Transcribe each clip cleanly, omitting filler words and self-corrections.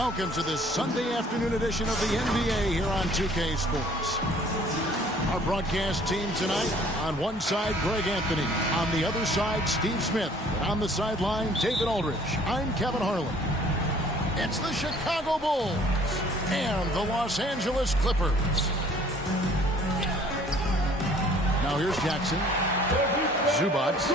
Welcome to this Sunday afternoon edition of the NBA here on 2K Sports. Our broadcast team tonight, on one side, Greg Anthony. On the other side, Steve Smith. And on the sideline, David Aldridge. I'm Kevin Harlan. It's the Chicago Bulls and the Los Angeles Clippers. Now here's Jackson. Zubats.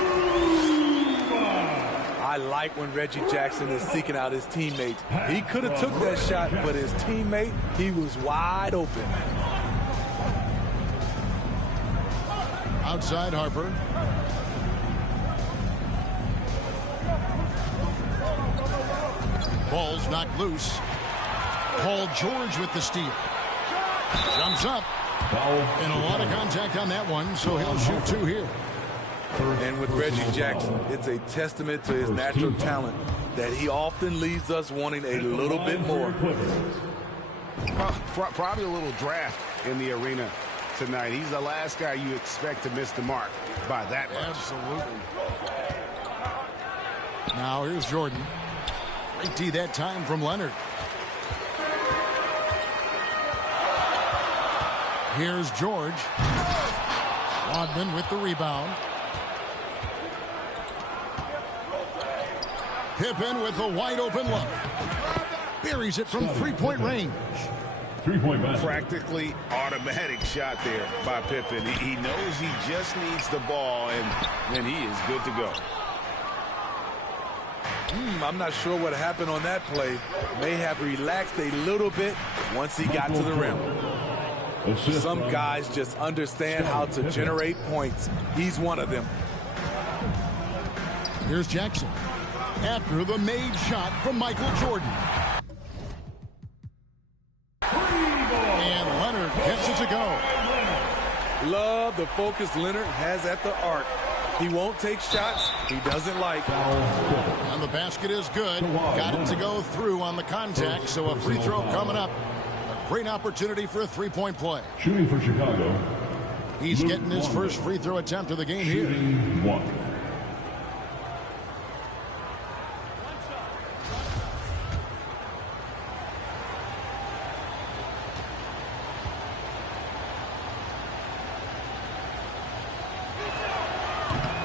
I like when Reggie Jackson is seeking out his teammates. He could have took that shot, but his teammate, he was wide open. Outside Harper. Ball's knocked loose. Paul George with the steal. Jumps up. And a lot of contact on that one, so he'll shoot two here. And with Reggie Jackson, it's a testament to his natural talent that he often leaves us wanting a little bit more. Probably a little draft in the arena tonight. He's the last guy you expect to miss the mark by that much. Absolutely. Now here's Jordan. Great D that time from Leonard. Here's George. Rodman with the rebound. Pippen with the wide open look. Buries it from three-point range. Three-point basket. Practically automatic shot there by Pippen. He knows he just needs the ball, and then he is good to go. I'm not sure what happened on that play. May have relaxed a little bit once he got to the rim. Some guys just understand how to generate points. He's one of them. Here's Jackson. After the made shot from Michael Jordan. And Leonard gets it to go. Love the focus Leonard has at the arc. He won't take shots he doesn't like. And the basket is good. Got it to go through on the contact, so a free throw coming up. A great opportunity for a three-point play. Shooting for Chicago. He's getting his first free throw attempt of the game here. Shooting one.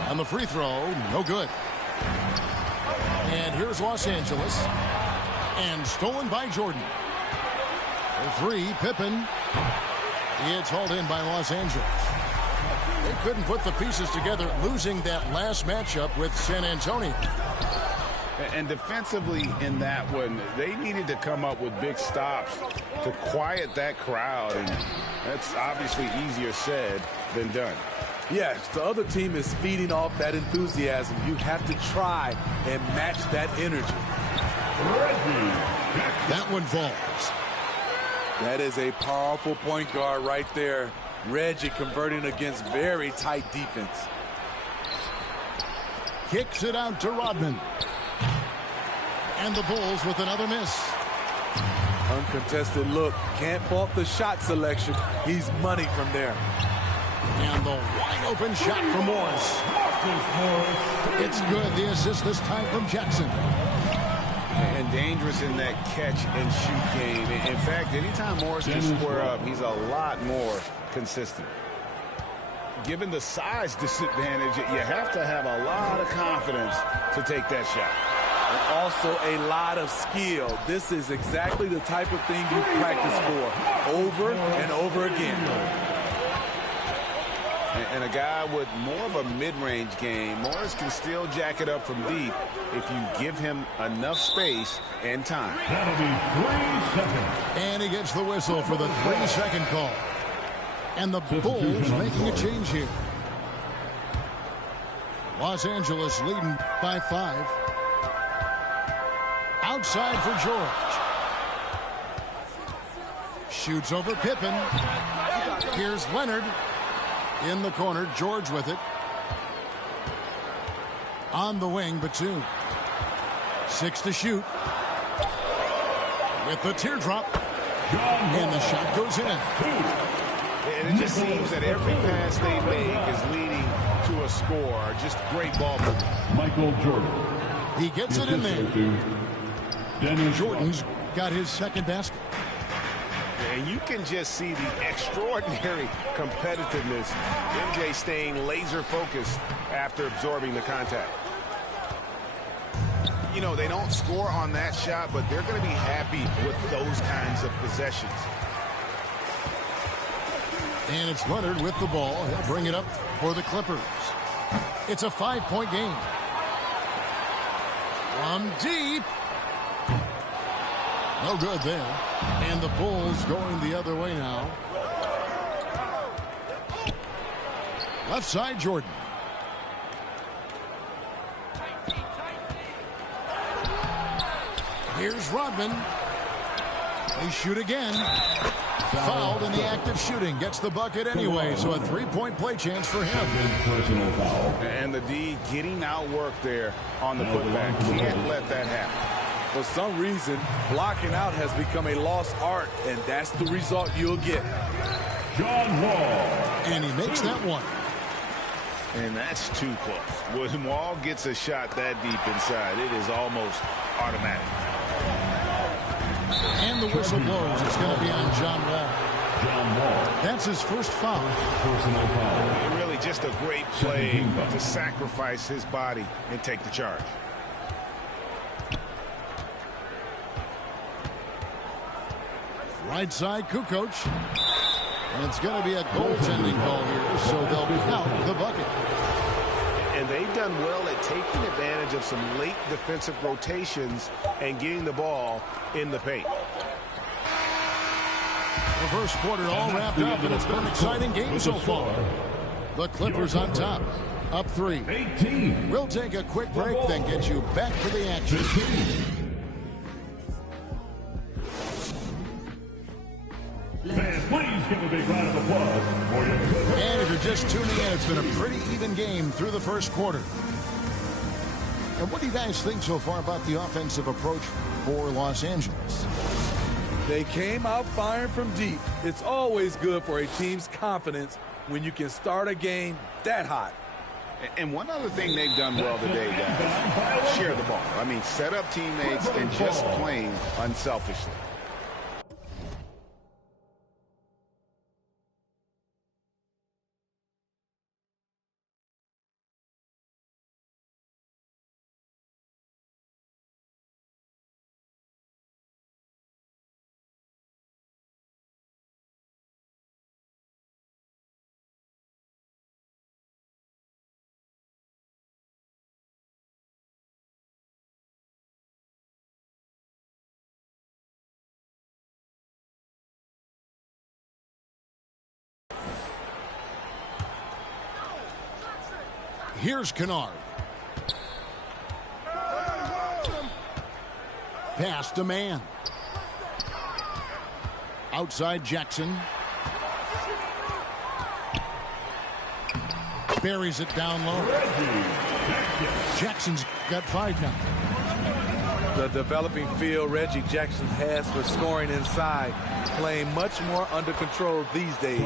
On the free throw, no good. And here's Los Angeles. And stolen by Jordan. For three, Pippen. It's hauled in by Los Angeles. They couldn't put the pieces together, losing that last matchup with San Antonio. And defensively in that one, they needed to come up with big stops to quiet that crowd. And that's obviously easier said than done. Yes, the other team is feeding off that enthusiasm. You have to try and match that energy. That one falls. That is a powerful point guard right there. Reggie converting against very tight defense. Kicks it out to Rodman. And the Bulls with another miss. Uncontested look. Can't fault the shot selection. He's money from there. And the wide open shot from Morris. It's good. The assist this time from Jackson. And dangerous in that catch and shoot game. In fact, anytime Morris can square up, he's a lot more consistent. Given the size disadvantage, you have to have a lot of confidence to take that shot. And also a lot of skill. This is exactly the type of thing you practice for over and over again. And a guy with more of a mid-range game, Morris can still jack it up from deep if you give him enough space and time. That'll be 3 seconds. And he gets the whistle for the 3-second call. And the Bulls making a change here. Los Angeles leading by 5. Outside for George. Shoots over Pippen. Here's Leonard. In the corner, George with it. On the wing, Batum. 6 to shoot. With the teardrop. And the shot goes in. And it just seems that every pass they make is leading to a score. Just great ball movement. Michael Jordan. He gets it in there. Jordan's got his second basket. And you can just see the extraordinary competitiveness. MJ staying laser focused after absorbing the contact. You know, they don't score on that shot, but they're going to be happy with those kinds of possessions. And it's Leonard with the ball. He'll bring it up for the Clippers. It's a 5-point game. From deep. No good there. And the Bulls going the other way now. Left side, Jordan. Here's Rodman. They shoot again. Fouled in the act of shooting. Gets the bucket anyway, so a 3-point play chance for him. Personal foul. And the D getting outworked there on the putback. Can't let that happen. For some reason, blocking out has become a lost art, and that's the result you'll get. John Wall. And he makes that one. And that's too close. When Wall gets a shot that deep inside, it is almost automatic. And the whistle blows. It's going to be on John Wall. John Wall. That's his first foul. Personal foul. And really just a great play to sacrifice his body and take the charge. Right side, Kukoc. And it's going to be a goaltending call here, so they'll count the bucket. And they've done well at taking advantage of some late defensive rotations and getting the ball in the paint. The first quarter all wrapped up, and it's been an exciting game so far. The Clippers on top, up 3. 18. We'll take a quick break, then get you back to the action. 15. Fans, please give a big round of applause for your Clippers. And if you're just tuning in, it's been a pretty even game through the first quarter. And what do you guys think so far about the offensive approach for Los Angeles? They came out firing from deep. It's always good for a team's confidence when you can start a game that hot. And one other thing they've done well today, guys, share the ball. I mean, set up teammates and just playing unselfishly. Here's Kennard. Pass to man. Outside Jackson. Buries it down low. Jackson's got 5 now. The developing feel Reggie Jackson has for scoring inside, playing much more under control these days.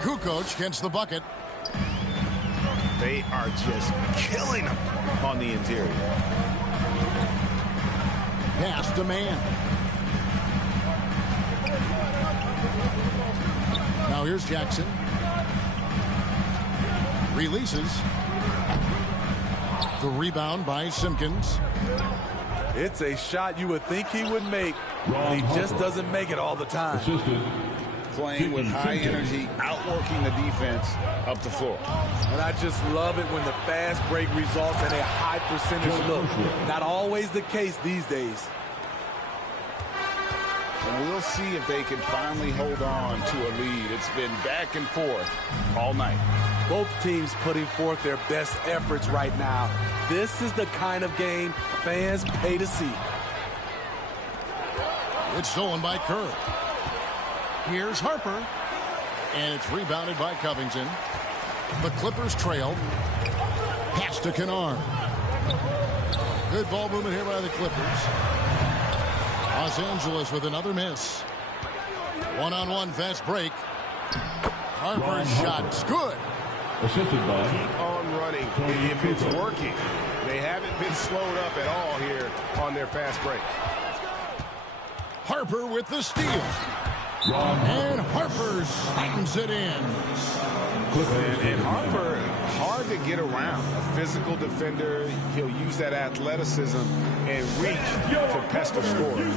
Kukoc gets the bucket. They are just killing them on the interior. Pass to man. Now here's Jackson. Releases. The rebound by Simpkins. It's a shot you would think he would make, but he just doesn't make it all the time. Playing with high energy, outworking the defense up the floor. And I just love it when the fast break results in a high percentage look. Not always the case these days. And we'll see if they can finally hold on to a lead. It's been back and forth all night. Both teams putting forth their best efforts right now. This is the kind of game fans pay to see. It's stolen by Kerr. Here's Harper. And it's rebounded by Covington. The Clippers trail. Pass to Kennard. Good ball movement here by the Clippers. Los Angeles with another miss. One-on-one fast break. Harper's shot's good. Assisted by. Keep on running if it's working. They haven't been slowed up at all here on their fast break. Harper with the steal. And Harper slams it in. And Harper, hard to get around. A physical defender. He'll use that athleticism and reach to pester scorers.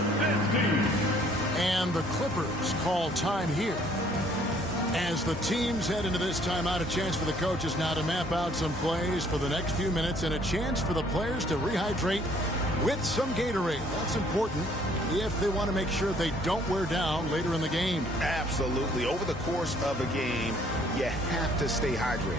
And the Clippers call time here. As the teams head into this timeout, a chance for the coaches now to map out some plays for the next few minutes and a chance for the players to rehydrate with some Gatorade. That's important if they want to make sure they don't wear down later in the game. Absolutely. Over the course of a game, you have to stay hydrated.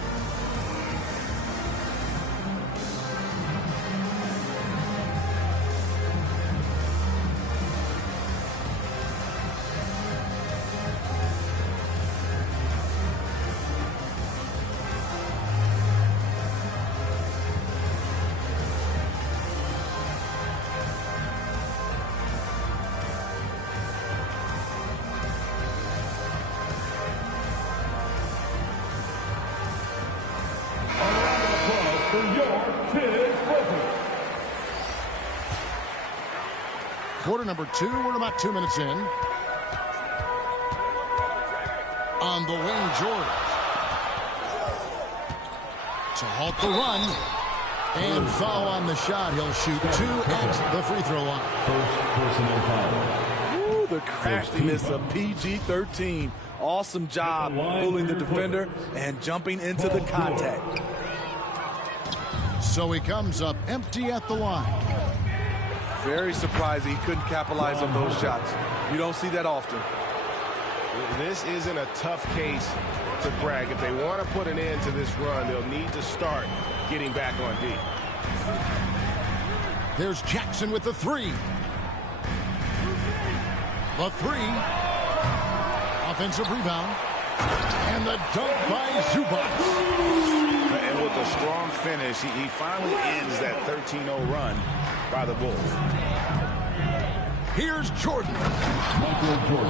Quarter number 2, we're about 2 minutes in. On the wing, George. To halt the run. And foul on the shot. He'll shoot 2 at the free throw line. First personal foul. Ooh, the craftiness of PG-13. Awesome job pulling the defender and jumping into the contact. So he comes up empty at the line. Very surprising he couldn't capitalize on those shots. You don't see that often. This isn't a tough case to crack. If they want to put an end to this run, they'll need to start getting back on D. There's Jackson with the 3. The 3. Offensive rebound. And the dunk by Zubac. And with a strong finish, he finally ends that 13-0 run by the Bulls. Here's Jordan.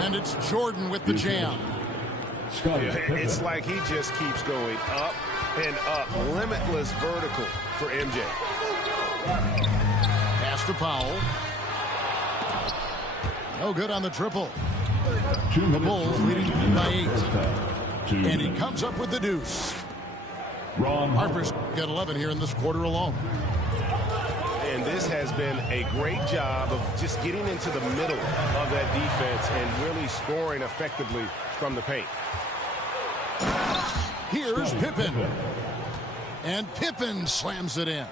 And it's Jordan with the jam. It's like he just keeps going up and up. Limitless vertical for MJ. Pass to Powell. No good on the triple. The Bulls leading by 8. And he comes up with the deuce. Harper's got 11 here in this quarter alone. And this has been a great job of just getting into the middle of that defense and really scoring effectively from the paint. Here's Pippen. And Pippen slams it in.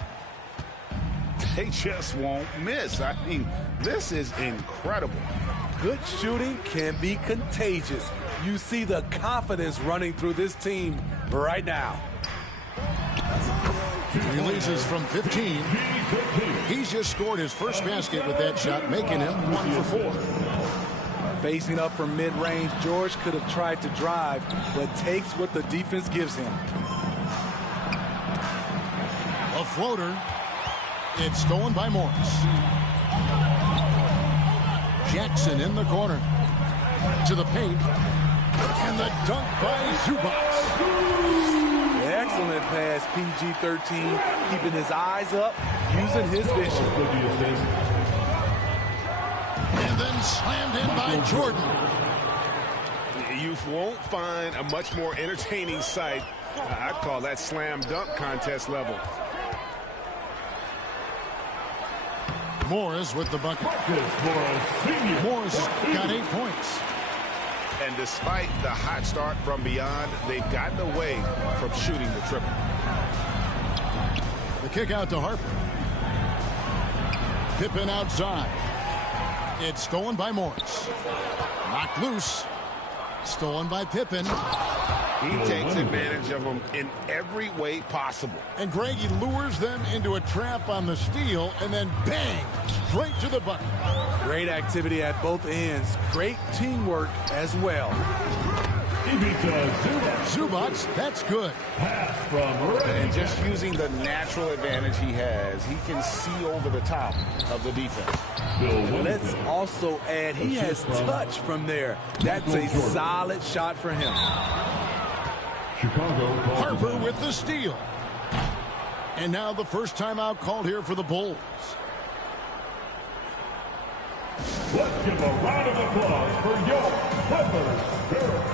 They just won't miss. I mean, this is incredible. Good shooting can be contagious. You see the confidence running through this team right now. Releases from 15. He's just scored his first basket with that shot, making him 1 for 4. Facing up from mid-range, George could have tried to drive, but takes what the defense gives him. A floater. It's stolen by Morris. Jackson in the corner. To the paint. And the dunk by Zubac. Excellent pass, PG-13, keeping his eyes up, using his vision. And then slammed in by Jordan. You won't find a much more entertaining sight. I'd call that slam dunk contest level. Morris with the bucket. Morris got 8 points. And despite the hot start from beyond, they've gotten away from shooting the triple. The kick out to Harper. Pippen outside. It's stolen by Morris. Knocked loose. Stolen by Pippen. He takes advantage of them in every way possible. And Greg, he lures them into a trap on the steal, and then bang, straight to the bucket. Great activity at both ends. Great teamwork as well. Zubac, that's good. And just using the natural advantage he has, he can see over the top of the defense. Let's also add he has touch from there. That's a solid shot for him. Harper with the steal. And now the first timeout called here for the Bulls. Let's give a round of applause for your Clippers girls.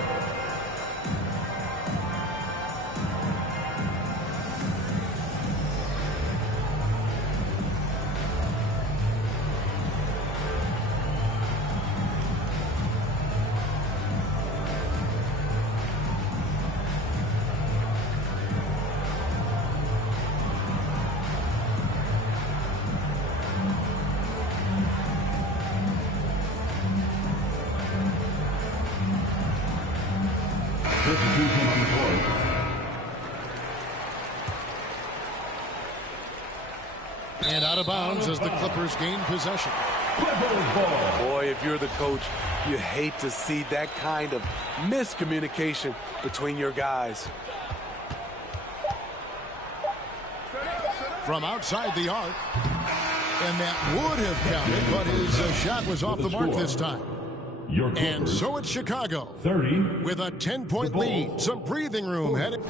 And out of bounds as the Clippers gain possession. Boy, if you're the coach, you hate to see that kind of miscommunication between your guys. From outside the arc. And that would have counted, but his shot was off the mark this time. And so it's Chicago 30 with a 10-point lead. Some breathing room heading.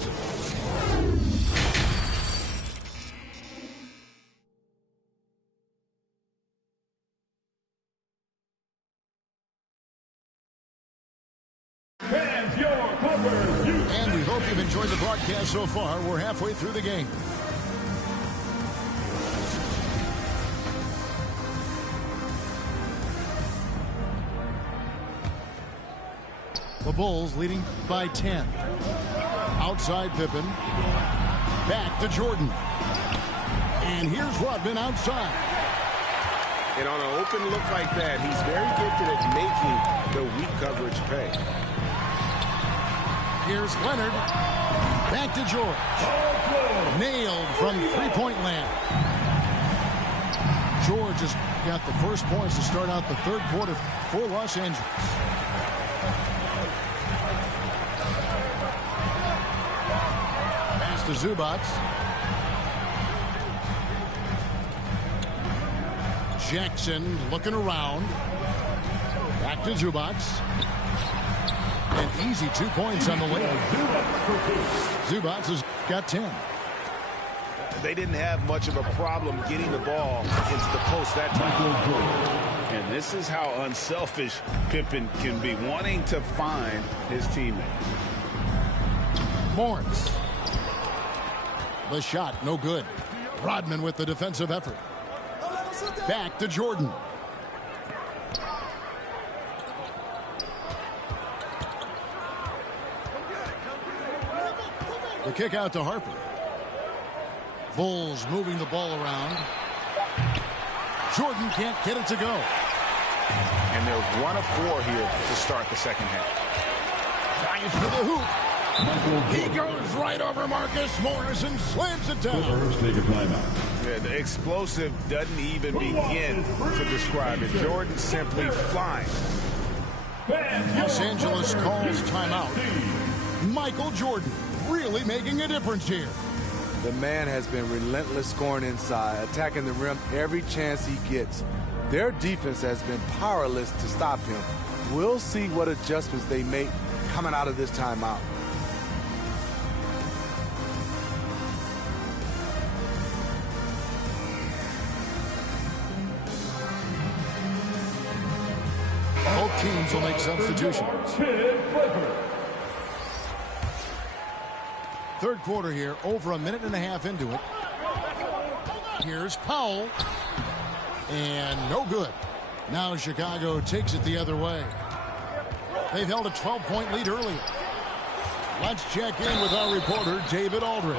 And we hope you've enjoyed the broadcast so far. We're halfway through the game. The Bulls leading by 10. Outside Pippen. Back to Jordan. And here's Rodman outside. And on an open look like that, he's very gifted at making the weak coverage pay. Here's Leonard. Back to George. Nailed from three-point land. George has got the first points to start out the third quarter for Los Angeles. Pass to Zubac. Jackson looking around. Back to Zubac. An easy 2 points on the way. Zubac has got 10. They didn't have much of a problem getting the ball into the post that time. And this is how unselfish Pippen can be, wanting to find his teammate. Morris. The shot, no good. Rodman with the defensive effort. Back to Jordan. The kick out to Harper. Bulls moving the ball around. Jordan can't get it to go. And they're 1 of 4 here to start the second half. Drives for the hoop. He goes right over Marcus Morris and slams it down. Take a timeout. Yeah, the explosive doesn't even begin to describe it. Jordan simply flying. Los Angeles calls timeout. Michael Jordan really making a difference here. The man has been relentless scoring inside, attacking the rim every chance he gets. Their defense has been powerless to stop him. We'll see what adjustments they make coming out of this timeout. Both teams will make substitutions. Third quarter here, over a minute and a half into it. Here's Powell. And no good. Now Chicago takes it the other way. They've held a 12-point lead earlier. Let's check in with our reporter, David Aldridge.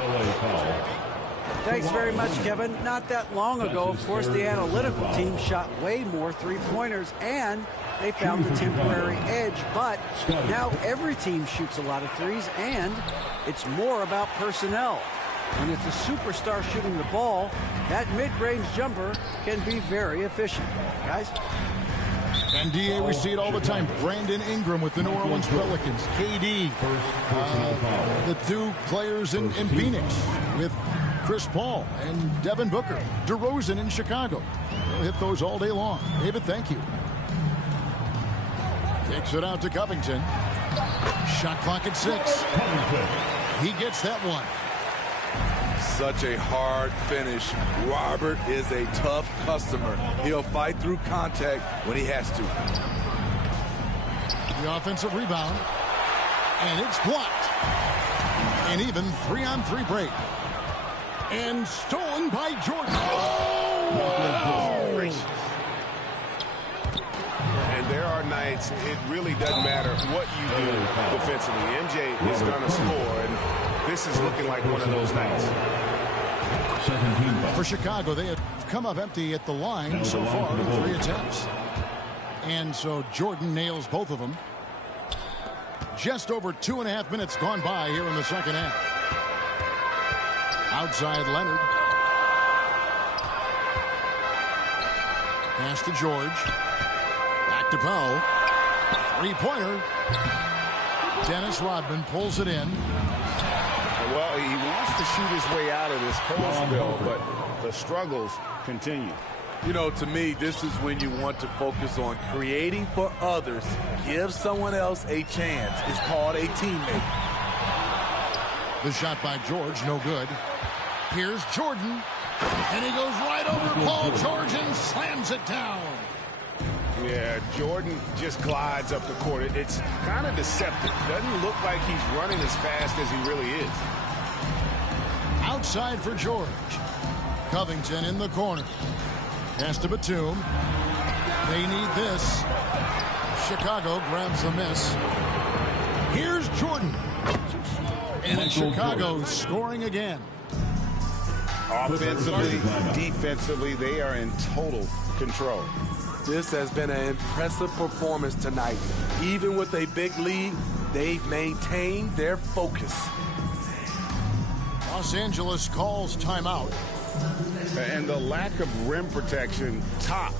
Thanks very much, Kevin. Not that long ago, of course, the analytical team shot way more three-pointers, and they found the temporary edge. But now every team shoots a lot of threes, and it's more about personnel. When it's a superstar shooting the ball, that mid-range jumper can be very efficient. Guys? And DA, we see it all the time. Brandon Ingram with the New Orleans Pelicans. KD, the two players in Phoenix with Chris Paul and Devin Booker. DeRozan in Chicago. We'll hit those all day long. David, thank you. Kicks it out to Covington. Shot clock at 6. He gets that one. Such a hard finish. Robert is a tough customer. He'll fight through contact when he has to. The offensive rebound. And it's blocked. An even 3-on-3 break. And stolen by Jordan. Oh! And there are nights it really doesn't matter what you do defensively. MJ is going to score, and this is looking like one of those nights. For Chicago, they have come up empty at the line so far in 3 attempts. And so Jordan nails both of them. Just over 2.5 minutes gone by here in the second half. Outside Leonard. Pass to George. Back to Powell. 3-pointer. Dennis Rodman pulls it in. Well, he wants to shoot his way out of this post bill, but the struggles continue. You know, to me, this is when you want to focus on creating for others. Give someone else a chance. It's called a teammate. The shot by George, no good. Here's Jordan, and he goes right over Paul George and slams it down. Yeah, Jordan just glides up the court. It's kind of deceptive. Doesn't look like he's running as fast as he really is. Outside for George. Covington in the corner. Pass to Batum. They need this. Chicago grabs the miss. Here's Jordan. And it's Chicago scoring again. Offensively, defensively, they are in total control. This has been an impressive performance tonight. Even with a big lead, they've maintained their focus. Los Angeles calls timeout. And the lack of rim protection, top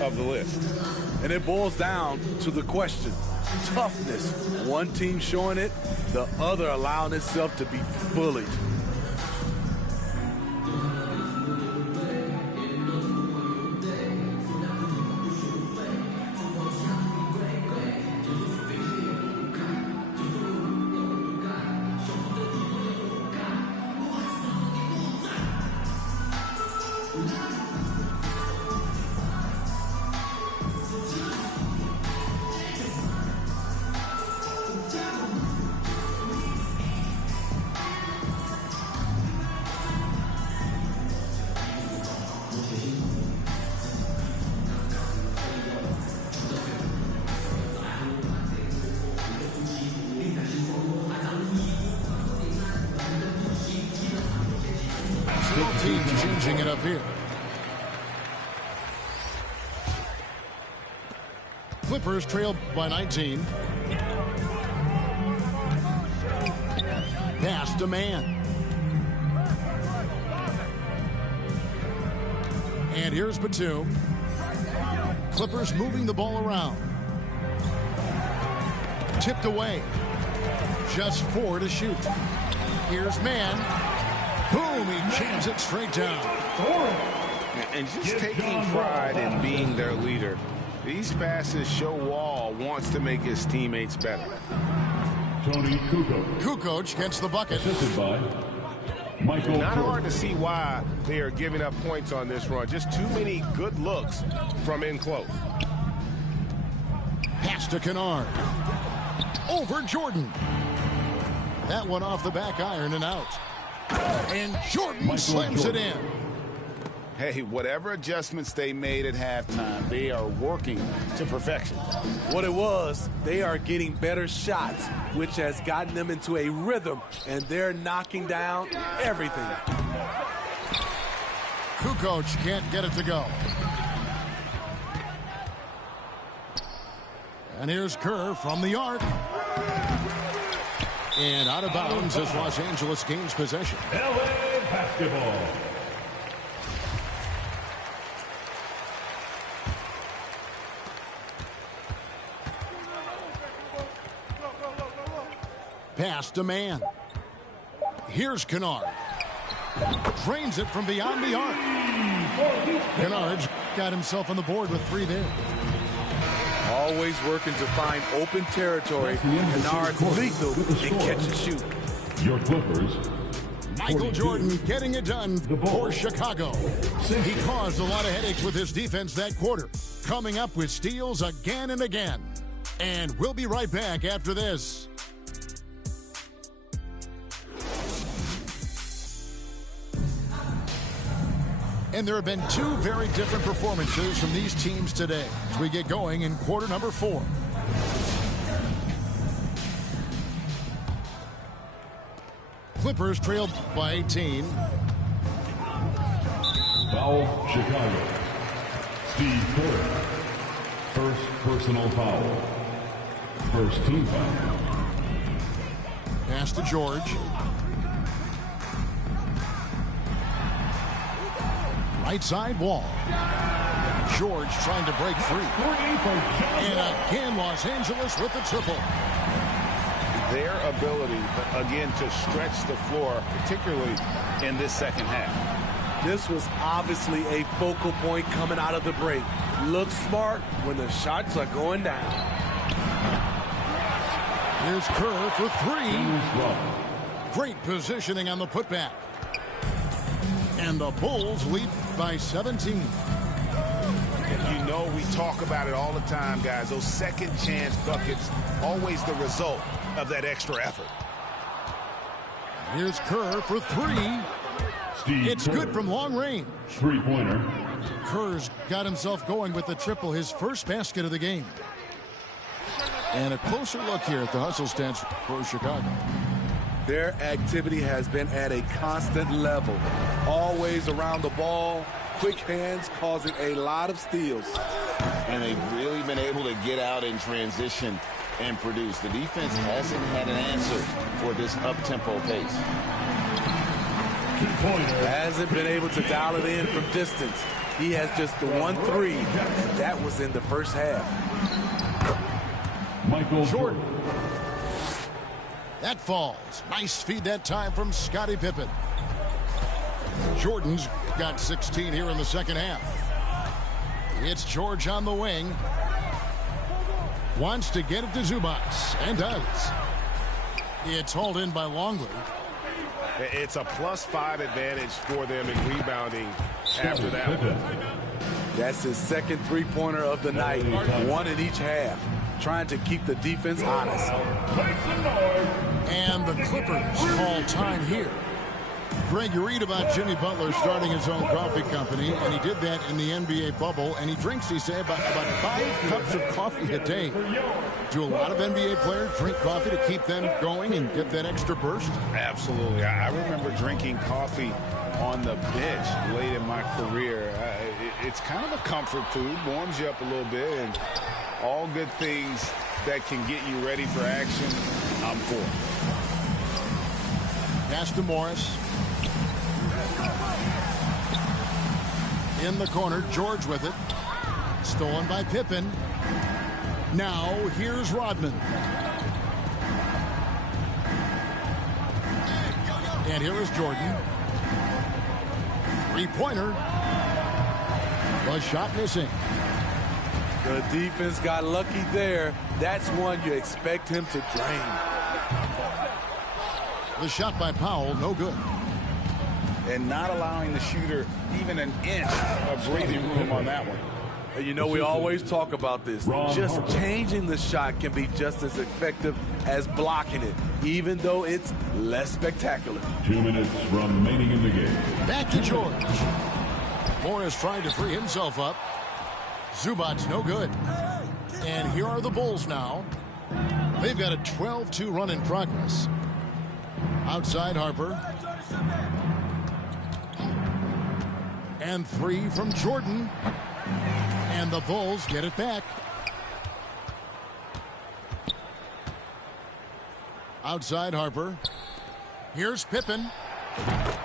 of the list. And it boils down to the question, toughness. One team showing it, the other allowing itself to be bullied. Teams changing it up here. Clippers trail by 19. Pass to man. And here's Batum. Clippers moving the ball around. Tipped away. Just 4 to shoot. Here's man. Boom, he jams it straight down. And just taking pride in being their leader. These passes show Wall wants to make his teammates better. Tony Kukoc. Kukoc gets the bucket. Assisted by Michael. Not hard to see why they are giving up points on this run. Just too many good looks from in close. Pass to Kennard. Over Jordan. That one off the back iron and out. And Jordan slams it in. Hey, whatever adjustments they made at halftime, they are working to perfection. What it was, they are getting better shots, which has gotten them into a rhythm, and they're knocking down everything. Kukoc can't get it to go. And here's Kerr from the arc. And out of bounds as Los Angeles gains possession. LA basketball. Pass to man. Here's Kennard. Drains it from beyond the arc. Kennard's got himself on the board with 3 there. Always working to find open territory. Kennard's lethal in catch and shoot. Your Clippers Michael Jordan getting it done for Chicago. He caused a lot of headaches with his defense that quarter, coming up with steals again and again. And we'll be right back after this. And there have been two very different performances from these teams today as we get going in quarter number 4. Clippers trailed by 18. Foul, Chicago. Steve Kerr. First personal foul. First team foul. Pass to George. Right side wall. George trying to break free. And again, Los Angeles with the triple. Their ability, again, to stretch the floor, particularly in this second half. This was obviously a focal point coming out of the break. Look smart when the shots are going down. Here's Kerr for 3. Great positioning on the putback. And the Bulls lead by 17. You know, we talk about it all the time, guys. Those second chance buckets, always the result of that extra effort. Here's Kerr for 3. It's good from long range. 3-pointer. Kerr's got himself going with the triple, his first basket of the game. And a closer look here at the hustle stats for Chicago. Their activity has been at a constant level. Always around the ball, quick hands causing a lot of steals. And they've really been able to get out in transition and produce. The defense hasn't had an answer for this up-tempo pace. Hasn't been able to dial it in from distance. He has just the 1-3, and that was in the first half. Michael Jordan. That falls. Nice feed that time from Scottie Pippen. Jordan's got 16 here in the second half. It's George on the wing. Wants to get it to Zubac, and does. It's hauled in by Longley. It's a +5 advantage for them in rebounding after that one. That's his second three-pointer of the night, one in each half, trying to keep the defense honest. And the Clippers call time here. Greg, you read about Jimmy Butler starting his own coffee company, and he did that in the NBA bubble, and he drinks, he said, about 5 cups of coffee a day. Do a lot of NBA players drink coffee to keep them going and get that extra burst? Absolutely. I remember drinking coffee on the bench late in my career. It's kind of a comfort food, warms you up a little bit, and all good things that can get you ready for action, I'm for. Pass to Morris. In the corner, George with it. Stolen by Pippen. Now, here's Rodman. And here is Jordan. Three-pointer. The shot missing. The defense got lucky there. That's one you expect him to drain. The shot by Powell, no good. And not allowing the shooter even an inch of breathing room on that one. You know, we always talk about this. Just changing the shot can be just as effective as blocking it, even though it's less spectacular. 2 minutes remaining in the game. Back to George. Morris trying to free himself up. Zubac's no good. And here are the Bulls now. They've got a 12-2 run in progress. Outside Harper. And 3 from Jordan. And the Bulls get it back. Outside Harper. Here's Pippen.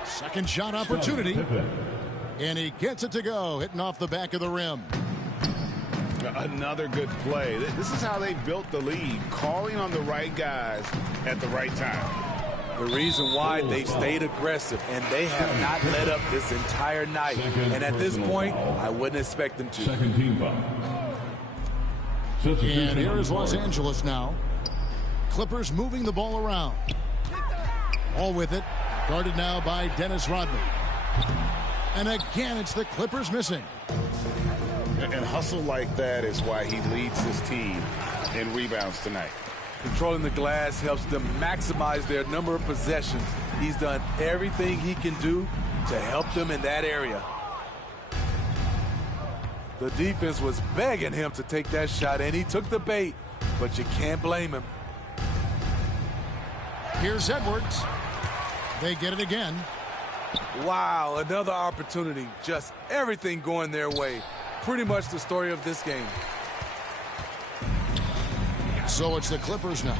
Second shot opportunity. And he gets it to go, hitting off the back of the rim. Another good play. This is how they built the lead, calling on the right guys at the right time. The reason why they stayed aggressive, and they have not let up this entire night. And at this point, I wouldn't expect them to. Second team foul. And here is Los Angeles now. Clippers moving the ball around. All with it. Guarded now by Dennis Rodman. And again, it's the Clippers missing. And hustle like that is why he leads this team in rebounds tonight. Controlling the glass helps them maximize their number of possessions. He's done everything he can do to help them in that area. The defense was begging him to take that shot, and he took the bait, but you can't blame him. Here's Edwards. They get it again. Wow, another opportunity. Just everything going their way. Pretty much the story of this game. So it's the Clippers now.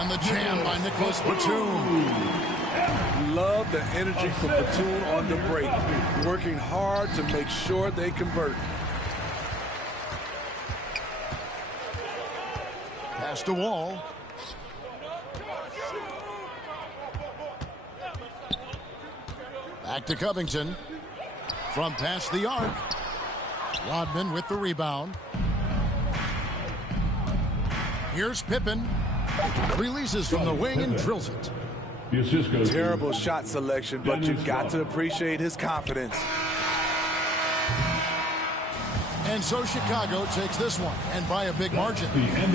And the jam by Nicholas Batum. Love the energy from Batum on the break. Working hard to make sure they convert. Pass to Wall. Back to Covington. From past the arc. Rodman with the rebound. Here's Pippen. Releases from the wing and drills it. Terrible shot selection, but you've got to appreciate his confidence. And so Chicago takes this one, and by a big margin.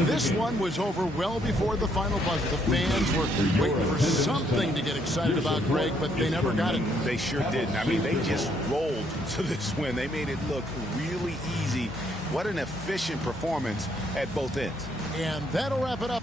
This one was over well before the final buzzer. The fans were waiting for something to get excited about, Greg, but they never got it. They sure didn't. I mean, they just rolled to this win. They made it look really easy. What an efficient performance at both ends. And that'll wrap it up.